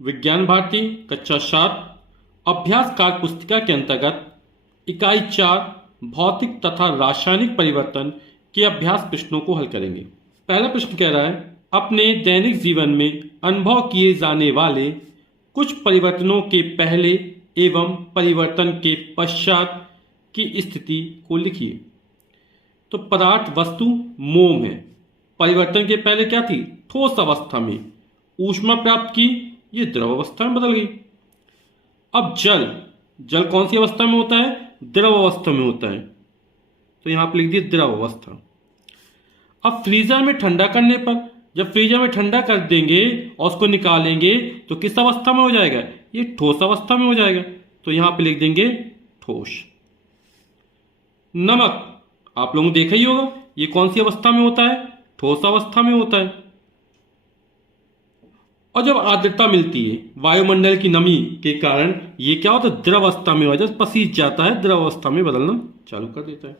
विज्ञान भारती कक्षा 7 अभ्यास कार्य पुस्तिका के अंतर्गत इकाई 4 भौतिक तथा रासायनिक परिवर्तन के अभ्यास प्रश्नों को हल करेंगे। पहला प्रश्न कह रहा है, अपने दैनिक जीवन में अनुभव किए जाने वाले कुछ परिवर्तनों के पहले एवं परिवर्तन के पश्चात की स्थिति को लिखिए। तो पदार्थ वस्तु मोम है। परिवर्तन के पहले क्या थी? ठोस अवस्था में ऊष्मा प्राप्त की, ये द्रव अवस्था में बदल गई। अब जल, जल कौन सी अवस्था में होता है? द्रव अवस्था में होता है, तो यहां पर लिख दिए द्रव अवस्था। अब फ्रीजर में ठंडा करने पर, जब फ्रीजर में ठंडा कर देंगे और उसको निकालेंगे तो किस अवस्था में हो जाएगा? ये ठोस अवस्था में हो जाएगा, तो यहां पे लिख देंगे ठोस। नमक आप लोगों ने देखा ही होगा, ये कौन सी अवस्था में होता है? ठोस अवस्था में होता है। और जब आर्द्रता मिलती है वायुमंडल की नमी के कारण, ये क्या होता है? द्रव अवस्था में हो जाता है, पसीज जाता है, द्रव अवस्था में बदलना चालू कर देता है।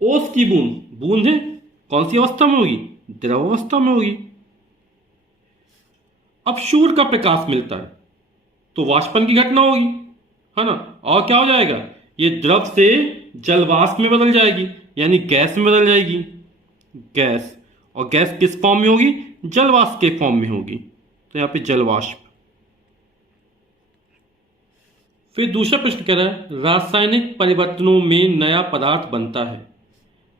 ओस की बूंद, बूंद है, कौन सी अवस्था में होगी? द्रव अवस्था में होगी। अब सूर्य का प्रकाश मिलता है तो वाष्पन की घटना होगी, है ना, और क्या हो जाएगा? ये द्रव से जलवाष्प में बदल जाएगी, यानी गैस में बदल जाएगी, गैस। और गैस किस फॉर्म में होगी? जलवाष्प के फॉर्म में होगी, तो यहां पे जलवाष्प। फिर दूसरा प्रश्न कह रहा है, रासायनिक परिवर्तनों में नया पदार्थ बनता है।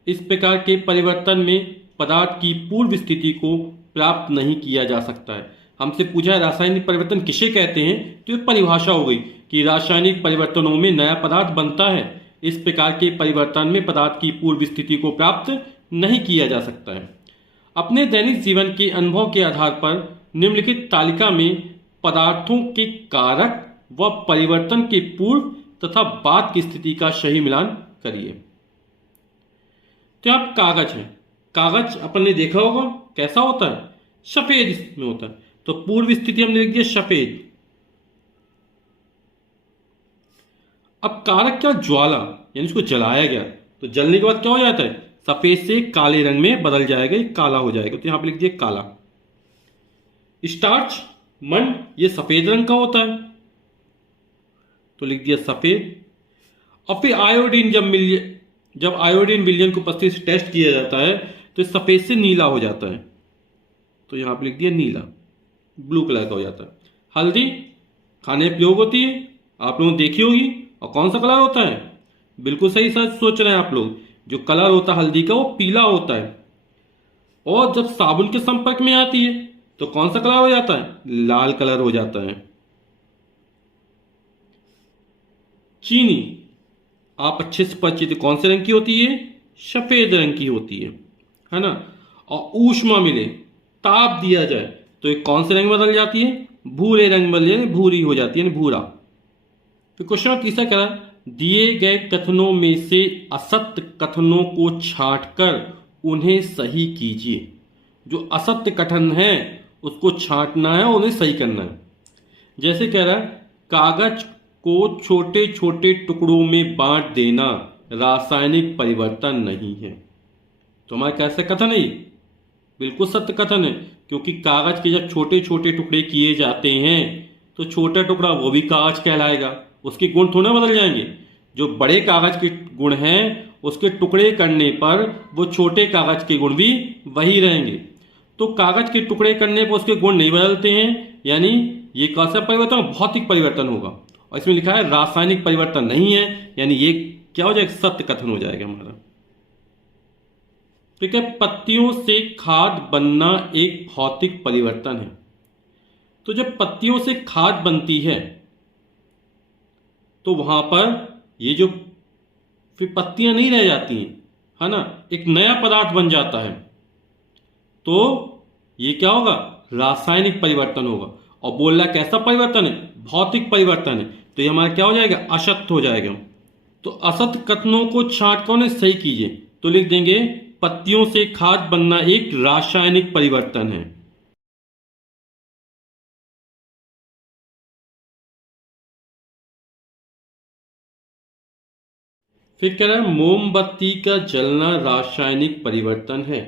इस प्रकार के परिवर्तन में पदार्थ की पूर्व स्थिति को प्राप्त नहीं किया जा सकता है। हमसे पूछा है रासायनिक परिवर्तन किसे कहते हैं, तो ये परिभाषा हो गई कि रासायनिक परिवर्तनों में नया पदार्थ बनता है। इस प्रकार के परिवर्तन में पदार्थ की पूर्व स्थिति को प्राप्त नहीं किया जा सकता है। अपने दैनिक जीवन के अनुभव के आधार पर निम्नलिखित तालिका में पदार्थों के कारक व परिवर्तन के पूर्व तथा बाद की स्थिति का सही मिलान करिए। तो आप कागज है, कागज अपन ने देखा होगा कैसा होता है? सफेद में होता है, तो पूर्व स्थिति हमने लिख दिया सफेद। अब कारक क्या? ज्वाला, यानी इसको जलाया गया, तो जलने के बाद क्या हो जाता है? सफेद से काले रंग में बदल जाएगा, ये काला हो जाएगा, तो यहां पे लिख दिया काला। स्टार्च, मंड, ये सफेद रंग का होता है, तो लिख दिया सफेद। और फिर आयोडीन, जब आयोडीन विलयन को उपस्थिति से टेस्ट किया जाता है तो सफेद से नीला हो जाता है, तो यहां पे लिख दिया नीला, ब्लू कलर का हो जाता है। हल्दी खाने में प्रयोग होती है, आप लोगों ने देखी होगी, और कौन सा कलर होता है? बिल्कुल सही सच सोच रहे हैं आप लोग, जो कलर होता है हल्दी का वो पीला होता है। और जब साबुन के संपर्क में आती है तो कौन सा कलर हो जाता है? लाल कलर हो जाता है। चीनी आप अच्छे से परिचित, कौन से रंग की होती है? सफेद रंग की होती है ना। और ऊष्मा मिले, ताप दिया जाए तो ये कौन से रंग बदल जाती है? भूरे रंग बदल जाती है, भूरी हो जाती है, भूरा। फिर क्वेश्चन तीसरा कह रहा है, दिए गए कथनों में से असत्य कथनों को छांटकर उन्हें सही कीजिए। जो असत्य कथन है उसको छांटना है और उन्हें सही करना है। जैसे कह रहा है, कागज को छोटे छोटे टुकड़ों में बांट देना रासायनिक परिवर्तन नहीं है। तो हमारा कैसा कथन है? बिल्कुल सत्य कथन है, क्योंकि कागज के जब छोटे छोटे टुकड़े किए जाते हैं तो छोटा टुकड़ा वो भी कागज कहलाएगा, उसके गुण थोड़ा बदल जाएंगे। जो बड़े कागज के गुण हैं उसके टुकड़े करने पर वो छोटे कागज के गुण भी वही रहेंगे। तो कागज के टुकड़े करने पर उसके गुण नहीं बदलते हैं, यानी ये कैसा परिवर्तन? भौतिक परिवर्तन होगा। और इसमें लिखा है रासायनिक परिवर्तन नहीं है, यानी ये क्या हो जाएगा? सत्य कथन हो जाएगा हमारा। ठीक है, पत्तियों से खाद बनना एक भौतिक परिवर्तन है। तो जब पत्तियों से खाद बनती है तो वहां पर ये जो फिर पत्तियां नहीं रह जाती हैं, है ना, एक नया पदार्थ बन जाता है, तो ये क्या होगा? रासायनिक परिवर्तन होगा। और बोल रहा कैसा परिवर्तन है? भौतिक परिवर्तन है, तो ये हमारा क्या हो जाएगा? असत्य हो जाएगा। तो असत्य कथनों को छांटकर उन्हें सही कीजिए, तो लिख देंगे पत्तियों से खाद बनना एक रासायनिक परिवर्तन है। फिर कह रहा है, मोमबत्ती का जलना रासायनिक परिवर्तन है।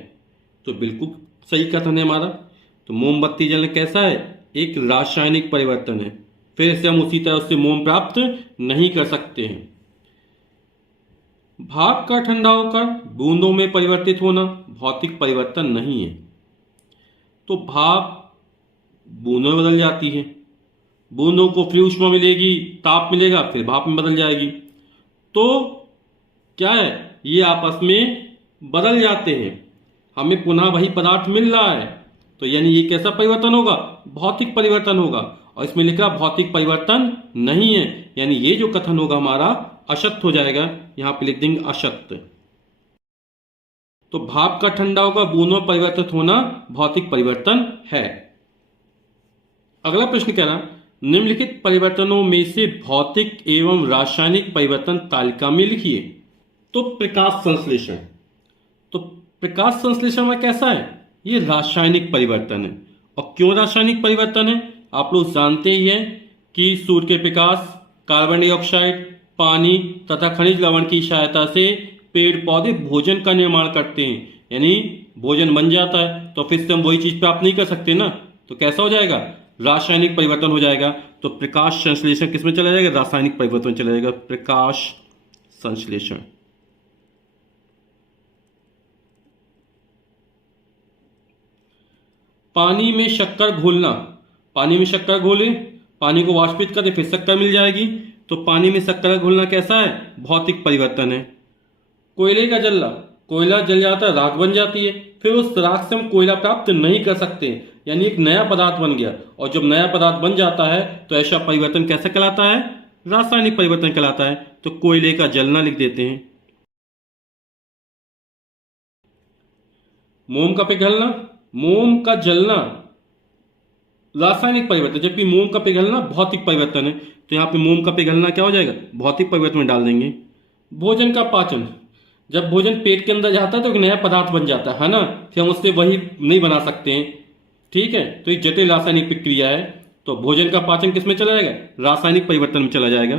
तो बिल्कुल सही कथन है हमारा। तो मोमबत्ती जलना कैसा है? एक रासायनिक परिवर्तन है। फिर से हम उसी तरह उससे मोम प्राप्त नहीं कर सकते हैं। भाप का ठंडा होकर बूंदों में परिवर्तित होना भौतिक परिवर्तन नहीं है। तो भाप बूंदों में बदल जाती है, बूंदों को फिर ऊष्मा मिलेगी, ताप मिलेगा, फिर भाप में बदल जाएगी। तो क्या है, ये आपस में बदल जाते हैं, हमें पुनः वही पदार्थ मिल रहा है। तो यानी ये कैसा परिवर्तन होगा, भौतिक परिवर्तन होगा। और इसमें लिखा भौतिक परिवर्तन नहीं है, यानी ये जो कथन होगा हमारा असत्य हो जाएगा। यहां पे लिख देंगे असत्य। तो भाप का ठंडा होगा बूंदों में परिवर्तित होना भौतिक परिवर्तन है। अगला प्रश्न कह रहा, निम्नलिखित परिवर्तनों में से भौतिक एवं रासायनिक परिवर्तन तालिका में लिखिए। तो प्रकाश संश्लेषण, तो प्रकाश संश्लेषण में कैसा है, ये रासायनिक परिवर्तन है। और क्यों रासायनिक परिवर्तन है, आप लोग जानते ही हैं कि सूर्य के प्रकाश, कार्बन डाइऑक्साइड, पानी तथा खनिज लवण की सहायता से पेड़ पौधे भोजन का निर्माण करते हैं, यानी भोजन बन जाता है। तो फिर से हम वही चीज प्राप्त नहीं कर सकते ना, तो कैसा हो जाएगा, रासायनिक परिवर्तन हो जाएगा। तो प्रकाश संश्लेषण किसमें चला जाएगा, रासायनिक परिवर्तन चला जाएगा, प्रकाश संश्लेषण। पानी में शक्कर घोलना, पानी में शक्कर घोले, पानी को वाष्पित कर दे, फिर शक्कर मिल जाएगी। तो पानी में शक्कर घोलना कैसा है, भौतिक परिवर्तन है। कोयले का जलना, कोयला जल जाता है, राख बन जाती है, फिर उस राख से हम कोयला प्राप्त नहीं कर सकते, यानी एक नया पदार्थ बन गया। और जब नया पदार्थ बन जाता है तो ऐसा परिवर्तन कैसे कहलाता है, रासायनिक परिवर्तन कहलाता है। तो कोयले का जलना लिख देते हैं। मोम का पिघलना, मोम का जलना रासायनिक परिवर्तन, जबकि मोम का पिघलना भौतिक परिवर्तन है। तो यहां पे मोम का पिघलना क्या हो जाएगा, भौतिक परिवर्तन में डाल देंगे। भोजन का पाचन, जब भोजन पेट के अंदर जाता है तो एक नया पदार्थ बन जाता है ना, फिर हम उससे वही नहीं बना सकते हैं, ठीक है। तो एक जटिल रासायनिक प्रक्रिया है। तो भोजन का पाचन किसमें चला जाएगा, रासायनिक परिवर्तन में चला जाएगा।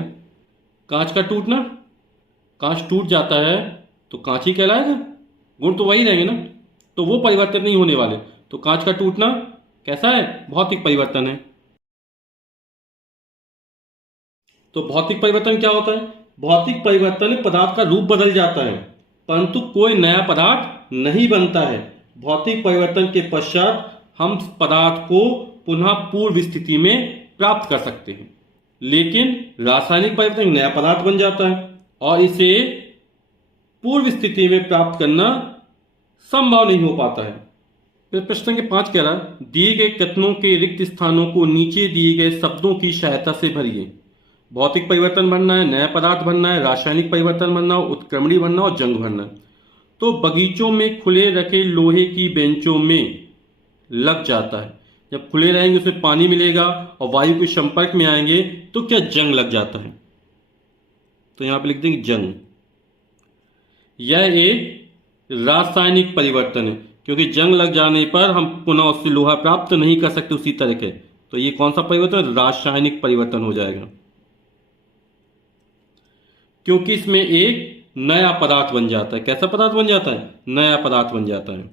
कांच का टूटना, कांच टूट जाता है तो कांच ही कहलाएगा, गुण तो वही रहेंगे ना, तो वो परिवर्तन नहीं होने वाले। तो कांच का टूटना कैसा है, भौतिक परिवर्तन है। तो भौतिक परिवर्तन क्या होता है, भौतिक परिवर्तन में पदार्थ का रूप बदल जाता है परंतु कोई नया पदार्थ नहीं बनता है। भौतिक परिवर्तन के पश्चात हम पदार्थ को पुनः पूर्व स्थिति में प्राप्त कर सकते हैं, लेकिन रासायनिक परिवर्तन नया पदार्थ बन जाता है और इसे पूर्व स्थिति में प्राप्त करना संभव नहीं हो पाता है। फिर प्रश्न संख्या 5 कह रहा, दिए गए कथनों के रिक्त स्थानों को नीचे दिए गए शब्दों की सहायता से भरिए। भौतिक परिवर्तन बनना है, नया पदार्थ बनना है, रासायनिक परिवर्तन बनना है, उत्क्रमणी बनना और जंग भरना है। तो बगीचों में खुले रखे लोहे की बेंचों में लग जाता है, जब खुले रहेंगे उसमें पानी मिलेगा और वायु के संपर्क में आएंगे तो क्या जंग लग जाता है। तो यहां पे लिख देंगे जंग। यह एक रासायनिक परिवर्तन है क्योंकि जंग लग जाने पर हम पुनः उससे लोहा प्राप्त नहीं कर सकते उसी तरह के। तो ये कौन सा परिवर्तन, रासायनिक परिवर्तन हो जाएगा क्योंकि इसमें एक नया पदार्थ बन जाता है। कैसा पदार्थ बन जाता है, नया पदार्थ बन जाता है।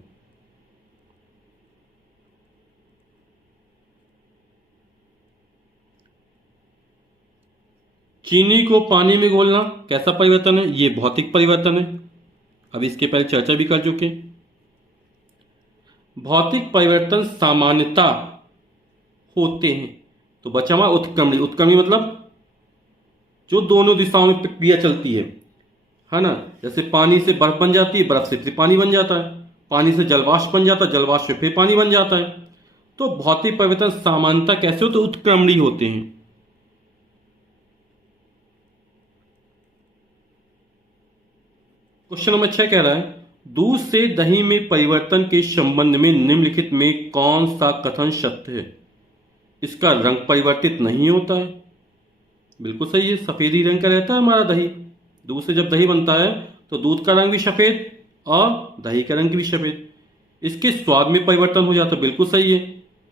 चीनी को पानी में घोलना कैसा परिवर्तन है, ये भौतिक परिवर्तन है, अब इसके पहले चर्चा भी कर चुके। भौतिक परिवर्तन सामान्यता होते हैं। तो बचा हमारा उत्क्रमणी। उत्क्रमणी मतलब जो दोनों दिशाओं में प्रक्रिया चलती है ना, जैसे पानी से बर्फ बन जाती है, बर्फ से फिर पानी बन जाता है, पानी से जलवाष्प बन जाता है, जलवाष्प से फिर पानी बन जाता है। तो भौतिक परिवर्तन सामान्यता कैसे होते, उत्क्रमणी होते हैं। क्वेश्चन नंबर 6 कह रहा है, दूध से दही में परिवर्तन के संबंध में निम्नलिखित में कौन सा कथन सत्य है। इसका रंग परिवर्तित नहीं होता है, बिल्कुल सही है, सफेद रंग का रहता है हमारा दही। दूध से जब दही बनता है तो दूध का रंग भी सफेद और दही का रंग भी सफेद। इसके स्वाद में परिवर्तन हो जाता है, बिल्कुल सही है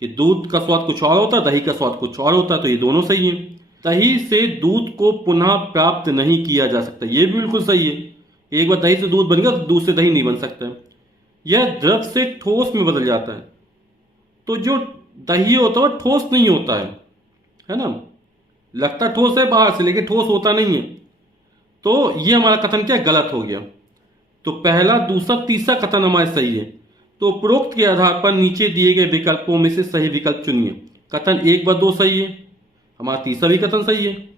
कि दूध का स्वाद कुछ और होता है, दही का स्वाद कुछ और होता है, तो ये दोनों सही है। दही से दूध को पुनः प्राप्त नहीं किया जा सकता, ये भी बिल्कुल सही है। एक बार दही से दूध बन गया तो दूध से दही नहीं बन सकता। यह द्रव से ठोस में बदल जाता है। तो जो दही होता है ठोस नहीं होता है ना, लगता ठोस है बाहर से लेकिन ठोस होता नहीं है। तो ये हमारा कथन क्या गलत हो गया। तो पहला, दूसरा, तीसरा कथन हमारे सही है। तो उपरोक्त के आधार पर नीचे दिए गए विकल्पों में से सही विकल्प चुनिए। कथन 1 व 2 सही है, हमारा तीसरा भी कथन सही है।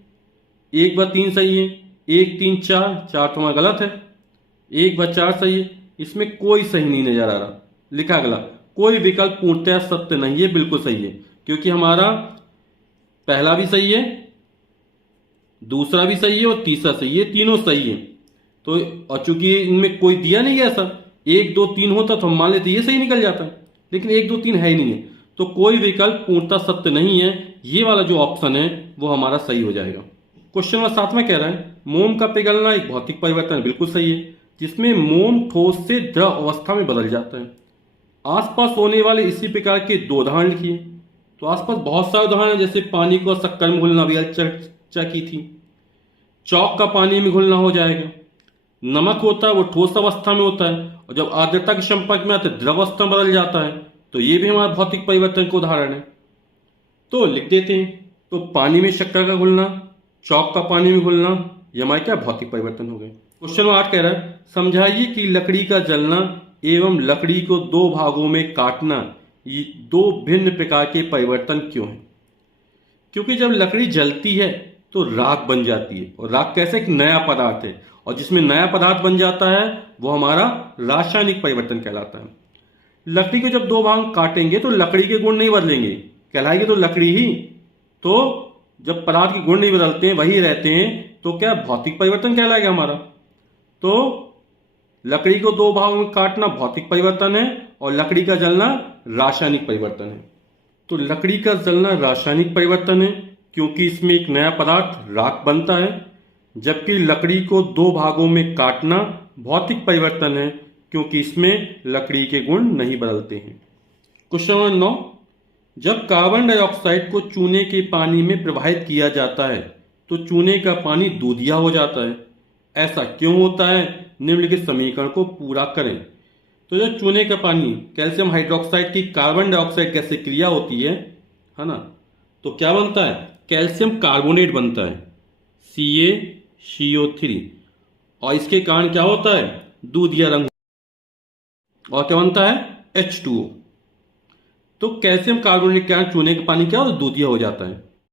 1 व 3 सही है, 1 3 4, 4 तो हमारा गलत है। 1 व 4 सही है, इसमें कोई सही नहीं नजर आ रहा। लिखा अगला, कोई विकल्प पूर्णतः सत्य नहीं है, बिल्कुल सही है, क्योंकि हमारा पहला भी सही है, दूसरा भी सही है और तीसरा सही है, तीनों सही है। तो और चूंकि इनमें कोई दिया नहीं है ऐसा, 1 2 3 होता तो हम मान लेते ये सही निकल जाता, लेकिन 1 2 3 है ही नहीं है। तो कोई विकल्प पूर्णतः सत्य नहीं है, ये वाला जो ऑप्शन है वो हमारा सही हो जाएगा। क्वेश्चन नंबर 7 में कह रहा है मोम का पिघलना एक भौतिक परिवर्तन है, बिल्कुल सही है, जिसमें मोम ठोस से द्रव अवस्था में बदल जाता है। आसपास होने वाले इसी प्रकार के 2 उदाहरण लिखिए। तो आसपास बहुत सारे उदाहरण हैं, जैसे पानी को शक्कर में घुलना भी चर्चा की थी, चौक का पानी में घुलना हो जाएगा, नमक होता है वो ठोस अवस्था में होता है और जब आर्द्रता के संपर्क में आते द्रव अवस्था में बदल जाता है। तो ये भी हमारा भौतिक परिवर्तन का उदाहरण है। तो लिख देते हैं, तो पानी में शक्कर का घुलना, चौक का पानी में घुलना, ये हमारे क्या भौतिक परिवर्तन हो गए। क्वेश्चन नंबर 8 कह रहा है समझाइए कि लकड़ी का जलना एवं लकड़ी को 2 भागों में काटना ये 2 भिन्न प्रकार के परिवर्तन क्यों हैं। क्योंकि जब लकड़ी जलती है तो राख बन जाती है, और राख कैसे एक नया पदार्थ है, और जिसमें नया पदार्थ बन जाता है वो हमारा रासायनिक परिवर्तन कहलाता है। लकड़ी को जब 2 भाग काटेंगे तो लकड़ी के गुण नहीं बदलेंगे, कहलाएगी तो लकड़ी ही। तो जब पदार्थ के गुण नहीं बदलते हैं, वही रहते हैं, तो क्या भौतिक परिवर्तन कहलाएगा हमारा। तो लकड़ी को 2 भागों में काटना भौतिक परिवर्तन है और लकड़ी का जलना रासायनिक परिवर्तन है। तो लकड़ी का जलना रासायनिक परिवर्तन है क्योंकि इसमें एक नया पदार्थ राख बनता है, जबकि लकड़ी को 2 भागों में काटना भौतिक परिवर्तन है क्योंकि इसमें लकड़ी के गुण नहीं बदलते हैं। क्वेश्चन नंबर 9, जब कार्बन डाइऑक्साइड को चूने के पानी में प्रवाहित किया जाता है तो चूने का पानी दूधिया हो जाता है, ऐसा क्यों होता है, निम्नलिखित समीकरण को पूरा करें। तो जब चूने का पानी कैल्शियम हाइड्रोक्साइड की कार्बन डाइऑक्साइड कैसे क्रिया होती है ना, तो क्या बनता है, कैल्शियम कार्बोनेट बनता है CaCO3, और इसके कारण क्या होता है, दूधिया रंग, और क्या बनता है H2O। तो कैल्शियम कार्बोनेट के कारण चूने का पानी क्या हो, दूधिया हो जाता है।